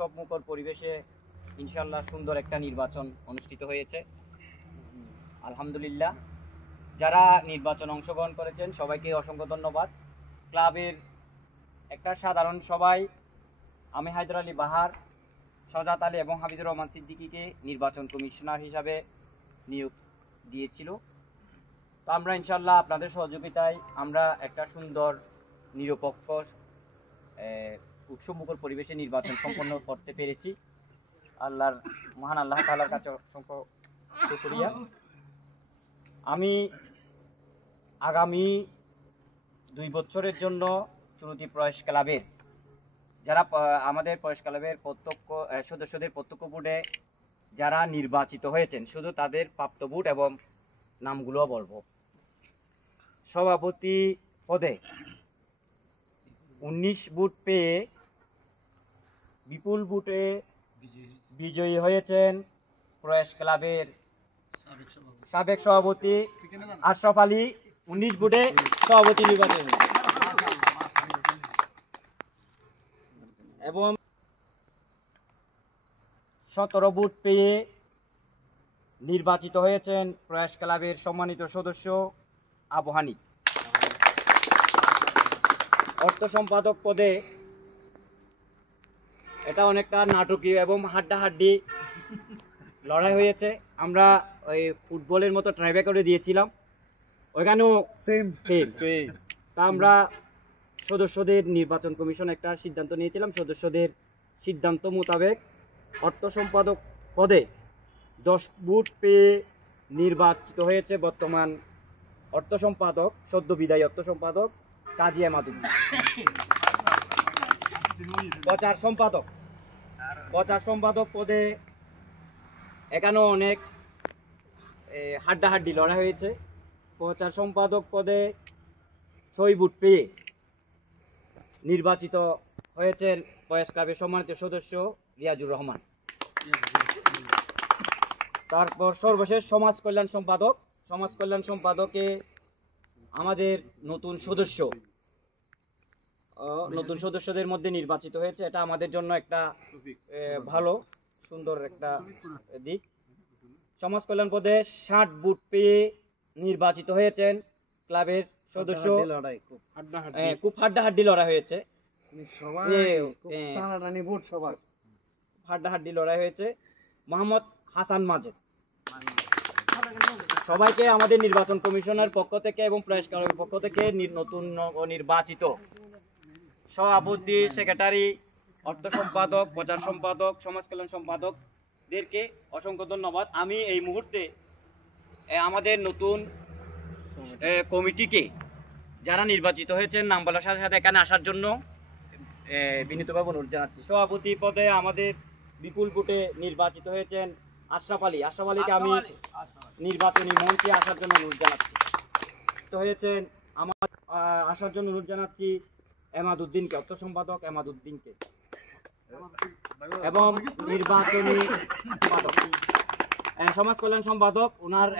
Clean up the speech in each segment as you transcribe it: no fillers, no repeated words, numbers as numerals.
উৎসব মুখর পরিবেশে ইনশাল্লাহ সুন্দর একটা নির্বাচন অনুষ্ঠিত হয়েছে। আলহামদুলিল্লাহ, যারা নির্বাচন অংশগ্রহণ করেছেন সবাইকে অসংখ্য ধন্যবাদ। ক্লাবের একটা সাধারণ সভায় আমি হায়দার আলী বাহার, সজাত আলী এবং হাফিজুর রহমান সিদ্দিকীকে নির্বাচন কমিশনার হিসাবে নিয়োগ দিয়েছিল। তো আমরা ইনশাল্লাহ আপনাদের সহযোগিতায় আমরা একটা সুন্দর নিরপেক্ষ উৎসবমুখর পরিবেশে নির্বাচন সম্পন্ন করতে পেরেছি। মহান আল্লাহ তাআলার কাছে অসংখ্য শুকরিয়া। আমি আগামী 2 বছরের জন্য চুরুতি প্রয়াস ক্লাবের যারা আমাদের প্রয়াস ক্লাবের প্রত্যক্ষ সদস্যদের প্রত্যক্ষ ভোটে যারা নির্বাচিত হয়েছেন শুধু তাদের প্রাপ্ত ভোট এবং নামগুলো বলবো। সভাপতি পদে 19 ভোট পেয়ে বিপুল ভোটে বিজয়ী হয়েছেন প্রয়াস ক্লাবের সাবেক সভাপতি আশরাফ আলী। 19 ভোটে সভাপতি নির্বাচন এবং 17 ভোট পেয়ে নির্বাচিত হয়েছেন প্রয়াস ক্লাবের সম্মানিত সদস্য আবু হানিফ। অর্থ সম্পাদক পদে এটা অনেকটা নাটকীয় এবং হাড্ডাহাড্ডি লড়াই হয়েছে। আমরা ওই ফুটবলের মতো ট্রাইব্রেক করে দিয়েছিলাম, ওইখানেও সেম। তা আমরা সদস্যদের নির্বাচন কমিশন একটা সিদ্ধান্ত নিয়েছিলাম। সদস্যদের সিদ্ধান্ত মোতাবেক অর্থ সম্পাদক পদে 10 ভোট পেয়ে নির্বাচিত হয়েছে বর্তমান অর্থ সম্পাদক, সদ্য বিদায়ী অর্থ সম্পাদক কাজী এমাদুদ্দিন। প্রচার সম্পাদক পদে এখানেও অনেক হাড্ডাহাড্ডি লড়াই হয়েছে। প্রচার সম্পাদক পদে 6 ভোট পেয়ে নির্বাচিত হয়েছেন প্রয়াস ক্লাবের সম্মানিত সদস্য রিয়াজুর রহমান। তারপর সর্বশেষ সমাজ কল্যাণ সম্পাদকে আমাদের নতুন সদস্যদের মধ্যে নির্বাচিত হয়েছে। এটা আমাদের জন্য একটা ভালো সুন্দর একটা দিক। সমাজ কল্যাণ পদে 60 ভোট পেয়ে নির্বাচিত হয়েছেন ক্লাবের সদস্য। খুব হাড্ডাহাড্ডি লড়াই হয়েছে, মোহাম্মদ হাসান মাজেদ। সবাইকে আমাদের নির্বাচন কমিশনের পক্ষ থেকে এবং প্রয়াস ক্লাবের পক্ষ থেকে নতুন নির্বাচিত সভাপতি, সেক্রেটারি, অর্থ সম্পাদক, প্রচার সম্পাদক, সমাজ কল্যাণ সম্পাদকদেরকে অসংখ্য ধন্যবাদ। আমি এই মুহূর্তে আমাদের নতুন কমিটিকে যারা নির্বাচিত হয়েছেন নাম বলার সাথে সাথে এখানে আসার জন্য বিনীতভাবে অনুরোধ জানাচ্ছি। সভাপতি পদে আমাদের বিপুল ভোটে নির্বাচিত হয়েছেন আশরাফ আলীকে আমি নির্বাচনী মঞ্চে আসার জন্য অনুরোধ জানাচ্ছি। তো হয়েছেন আমার আসার জন্য অনুরোধ জানাচ্ছি এমাদুদ্দিনকে, অর্থ সম্পাদক এমাদুদ্দিনকে, এবং নির্বাচনী সম্পাদক সমাজ কল্যাণ সম্পাদক ওনার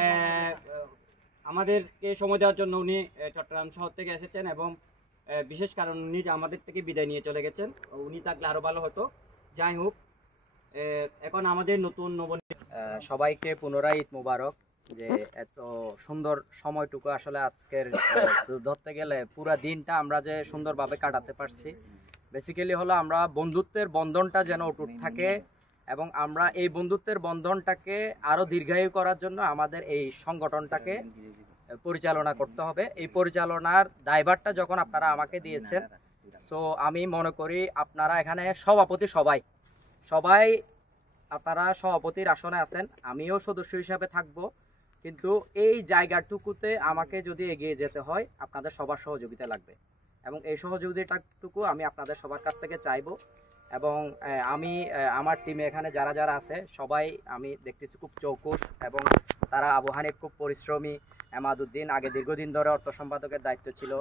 আমাদেরকে সময় দেওয়ার জন্য উনি চট্টগ্রাম শহর থেকে এসেছেন এবং বিশেষ কারণ উনি আমাদের থেকে বিদায় নিয়ে চলে গেছেন। উনি থাকলে আরো ভালো হতো। যাই হোক, এখন আমাদের নতুন সবাইকে পুনরায় ঈদ মুবারক। যে এত সুন্দর সময়টুকু আসলে আজকের ধরতে গেলে পুরা দিনটা আমরা যে সুন্দরভাবে কাটাতে পারছি, বেসিক্যালি হলো আমরা বন্ধুত্বের বন্ধনটা যেন অটুট থাকে এবং আমরা এই বন্ধুত্বের বন্ধনটাকে আরো দীর্ঘায়ু করার জন্য আমাদের এই সংগঠনটাকে পরিচালনা করতে হবে। এই পরিচালনার দায়ভারটা যখন আপনারা আমাকে দিয়েছেন, তো আমি মনে করি আপনারা এখানে সভাপতি সবাই আপনারা সভাপতির আসনে আছেন, আমিও সদস্য হিসাবে থাকব, কিন্তু এই জায়গাটুকুতে আমাকে যদি এগিয়ে যেতে হয় আপনাদের সবার সহযোগিতা লাগবে এবং এই সহযোগিতাটুকু আমি আপনাদের সবার কাছ থেকে চাইবো। এবং আমি আমার টিমে এখানে যারা যারা আছে সবাই আমি দেখতেছি খুব চৌকুশ এবং তারা আবু হানিফ খুব পরিশ্রমী, এমাদুদ্দিন আগে দীর্ঘদিন ধরে অর্থ সম্পাদকের দায়িত্ব ছিল,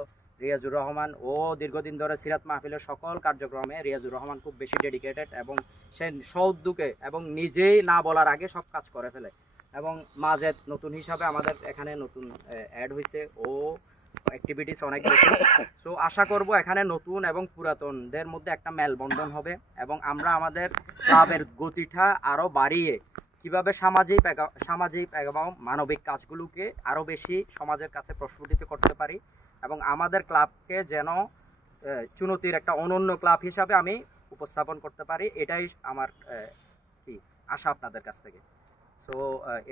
রিয়াজুর রহমান ও দীর্ঘদিন ধরে সিরাত মাহফিলের সকল কার্যক্রমে রিয়াজুর রহমান খুব বেশি ডেডিকেটেড এবং সে সউদ্যোগে এবং নিজেই না বলার আগে সব কাজ করে ফেলে। এবং মাজেদ নতুন হিসাবে আমাদের এখানে নতুন অ্যাড হয়েছে, ও অ্যাক্টিভিটিস অনেক বেশি। সো আশা করব এখানে নতুন এবং পুরাতনদের মধ্যে একটা মেলবন্ধন হবে এবং আমরা আমাদের ক্লাবের গতিটা আরও বাড়িয়ে কিভাবে সামাজিক এবং মানবিক কাজগুলোকে আরও বেশি সমাজের কাছে প্রস্ফুটিত করতে পারি এবং আমাদের ক্লাবকে যেন চুনতির একটা অনন্য ক্লাব হিসাবে আমি উপস্থাপন করতে পারি, এটাই আমার আশা আপনাদের কাছ থেকে। সো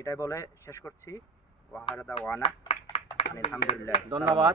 এটাই বলে শেষ করছি। ওয়াহাদা ওয়ানা আলহামদুলিল্লাহ, ধন্যবাদ।